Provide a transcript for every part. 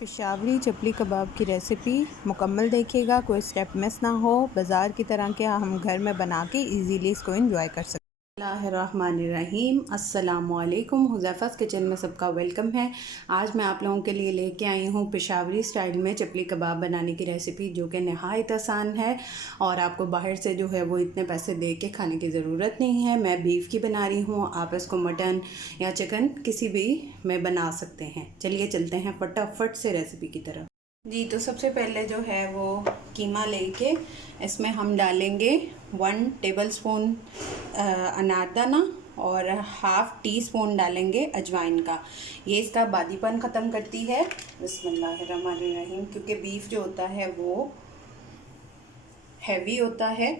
पेशावरी चपली कबाब की रेसिपी मुकम्मल देखिएगा, कोई स्टेप मिस ना हो। बाज़ार की तरह के हम घर में बना के इजीली इसको एंजॉय कर सकते हैं। बिस्मिल्लाहिर्रहमानिर्रहीम। अस्सलामुअलैकुम। हुज़ैफ़ा's किचन में सबका वेलकम है। आज मैं आप लोगों के लिए लेके आई हूँ पेशावरी स्टाइल में चपली कबाब बनाने की रेसिपी, जो कि नहायत आसान है और आपको बाहर से जो है वो इतने पैसे दे के खाने की ज़रूरत नहीं है। मैं बीफ की बना रही हूँ, आप इसको मटन या चिकन किसी भी में बना सकते हैं। चलिए चलते हैं फटाफट से रेसिपी की तरफ। जी, तो सबसे पहले जो है वो कीमा लेके इसमें हम डालेंगे 1 टेबलस्पून अनारदाना और हाफ़ टी स्पून डालेंगे अजवाइन का। ये इसका बादीपन ख़त्म करती है। बिस्मिल्लाहिर्रहमानिर्रहीम। क्योंकि बीफ जो होता है वो हैवी होता है,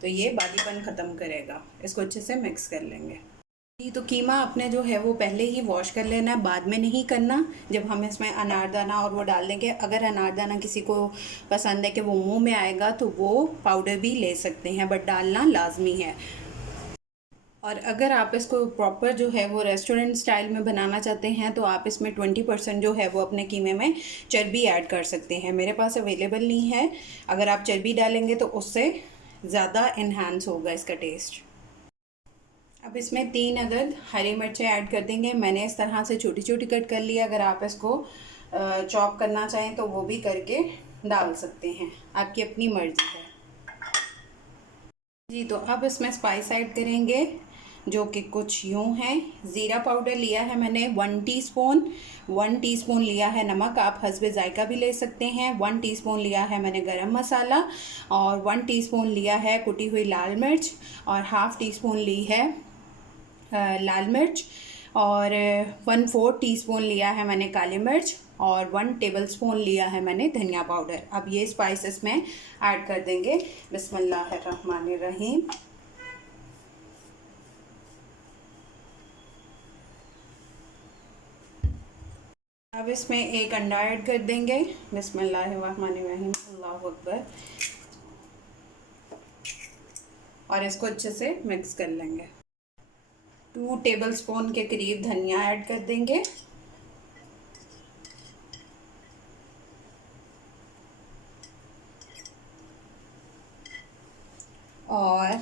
तो ये बादीपन ख़त्म करेगा। इसको अच्छे से मिक्स कर लेंगे। जी, तो कीमा आपने जो है वो पहले ही वॉश कर लेना है, बाद में नहीं करना। जब हम इसमें अनारदाना और वो डाल देंगे, अगर अनारदाना किसी को पसंद है कि वो मुंह में आएगा तो वो पाउडर भी ले सकते हैं, बट डालना लाजमी है। और अगर आप इसको प्रॉपर जो है वो रेस्टोरेंट स्टाइल में बनाना चाहते हैं तो आप इसमें 20% जो है वो अपने कीमे में चर्बी ऐड कर सकते हैं। मेरे पास अवेलेबल नहीं है। अगर आप चर्बी डालेंगे तो उससे ज़्यादा इन्हांस होगा इसका टेस्ट। अब इसमें 3 अदद हरी मिर्चें ऐड कर देंगे। मैंने इस तरह से छोटी छोटी कट कर लिया। अगर आप इसको चॉप करना चाहें तो वो भी करके डाल सकते हैं, आपकी अपनी मर्ज़ी है। जी, तो अब इसमें स्पाइस ऐड करेंगे, जो कि कुछ यूँ हैं। ज़ीरा पाउडर लिया है मैंने 1 टीस्पून। 1 टीस्पून लिया है नमक, आप हस्बे जायका भी ले सकते हैं। 1 टीस्पून लिया है मैंने गरम मसाला और 1 टीस्पून लिया है कुटी हुई लाल मिर्च और हाफ़ टी स्पून ली है लाल मिर्च और 1/4 टीस्पून लिया है मैंने काली मिर्च और 1 टेबलस्पून लिया है मैंने धनिया पाउडर। अब ये स्पाइसेस में ऐड कर देंगे। बिस्मिल्लाहिर्रहमानिर्रहीम। अब इसमें एक अंडा ऐड कर देंगे। बिस्मिल्लाहिर्रहमानिर्रहीम, अल्लाहु अकबर। और इसको अच्छे से मिक्स कर लेंगे। 2 टेबलस्पून के करीब धनिया ऐड कर देंगे और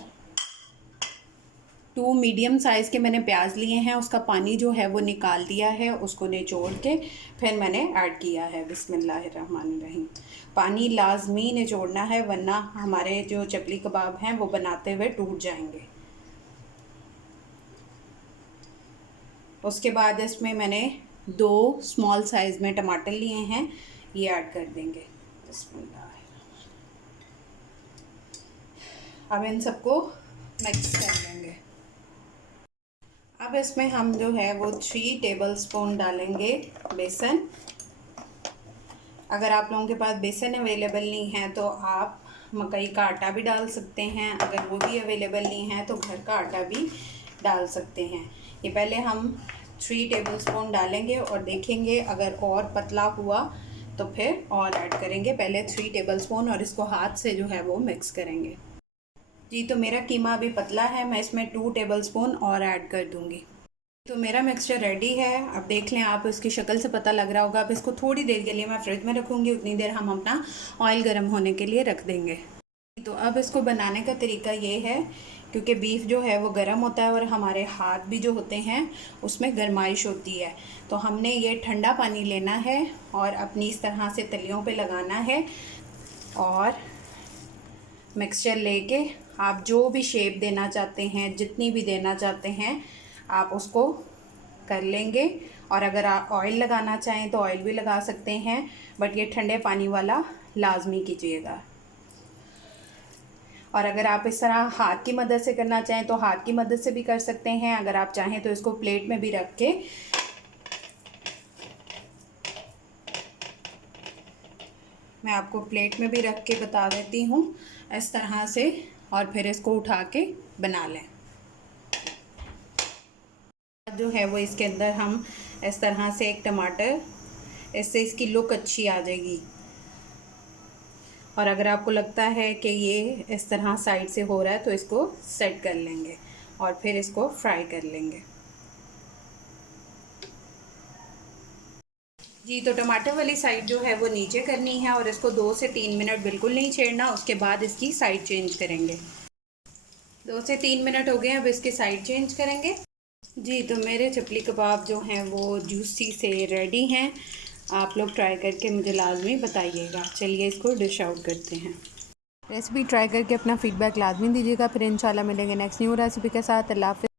2 मीडियम साइज़ के मैंने प्याज लिए हैं। उसका पानी जो है वो निकाल दिया है, उसको निचोड़ के फिर मैंने ऐड किया है। बिस्मिल्लाहिर्रहमानिर्रहीम। पानी लाजमी निचोड़ना है, वरना हमारे जो चपली कबाब हैं वो बनाते हुए टूट जाएंगे। उसके बाद इसमें मैंने 2 स्मॉल साइज़ में टमाटर लिए हैं, ये ऐड कर देंगे। बिस्मिल्लाह। अब इन सबको मिक्स कर लेंगे। अब इसमें हम जो है वो 3 टेबलस्पून डालेंगे बेसन। अगर आप लोगों के पास बेसन अवेलेबल नहीं है तो आप मकई का आटा भी डाल सकते हैं। अगर वो भी अवेलेबल नहीं है तो घर का आटा भी डाल सकते हैं। ये पहले हम 3 टेबलस्पून डालेंगे और देखेंगे अगर और पतला हुआ तो फिर और ऐड करेंगे। पहले 3 टेबलस्पून और इसको हाथ से जो है वो मिक्स करेंगे। जी, तो मेरा कीमा अभी पतला है, मैं इसमें 2 टेबलस्पून और ऐड कर दूंगी। तो मेरा मिक्सचर रेडी है। अब देख लें, आप इसकी शक्ल से पता लग रहा होगा। अब इसको थोड़ी देर के लिए मैं फ्रिज में रखूँगी, उतनी देर हम अपना ऑयल गर्म होने के लिए रख देंगे। तो अब इसको बनाने का तरीका ये है, क्योंकि बीफ जो है वो गर्म होता है और हमारे हाथ भी जो होते हैं उसमें गर्माइश होती है, तो हमने ये ठंडा पानी लेना है और अपनी इस तरह से तलियों पे लगाना है और मिक्सचर लेके आप जो भी शेप देना चाहते हैं, जितनी भी देना चाहते हैं, आप उसको कर लेंगे। और अगर आप ऑयल लगाना चाहें तो ऑयल भी लगा सकते हैं, बट ये ठंडे पानी वाला लाजमी कीजिएगा। और अगर आप इस तरह हाथ की मदद से करना चाहें तो हाथ की मदद से भी कर सकते हैं। अगर आप चाहें तो इसको प्लेट में भी रख के मैं आपको प्लेट में भी रख के बता देती हूँ इस तरह से, और फिर इसको उठा के बना लें। जो है वो इसके अंदर हम इस तरह से एक टमाटर, इससे इसकी लुक अच्छी आ जाएगी। और अगर आपको लगता है कि ये इस तरह साइड से हो रहा है तो इसको सेट कर लेंगे और फिर इसको फ्राई कर लेंगे। जी, तो टमाटर वाली साइड जो है वो नीचे करनी है और इसको 2 से 3 मिनट बिल्कुल नहीं छेड़ना, उसके बाद इसकी साइड चेंज करेंगे। 2 से 3 मिनट हो गए, अब इसकी साइड चेंज करेंगे। जी, तो मेरे चपली कबाब जो हैं वो जूसी से रेडी हैं। आप लोग ट्राई करके मुझे लाजमी बताइएगा। चलिए इसको डिश आउट करते हैं। रेसिपी ट्राई करके अपना फ़ीडबैक लाजमी दीजिएगा। फिर इंशाल्लाह मिलेंगे नेक्स्ट न्यू रेसिपी के साथ। अल्लाह हाफ़िज़।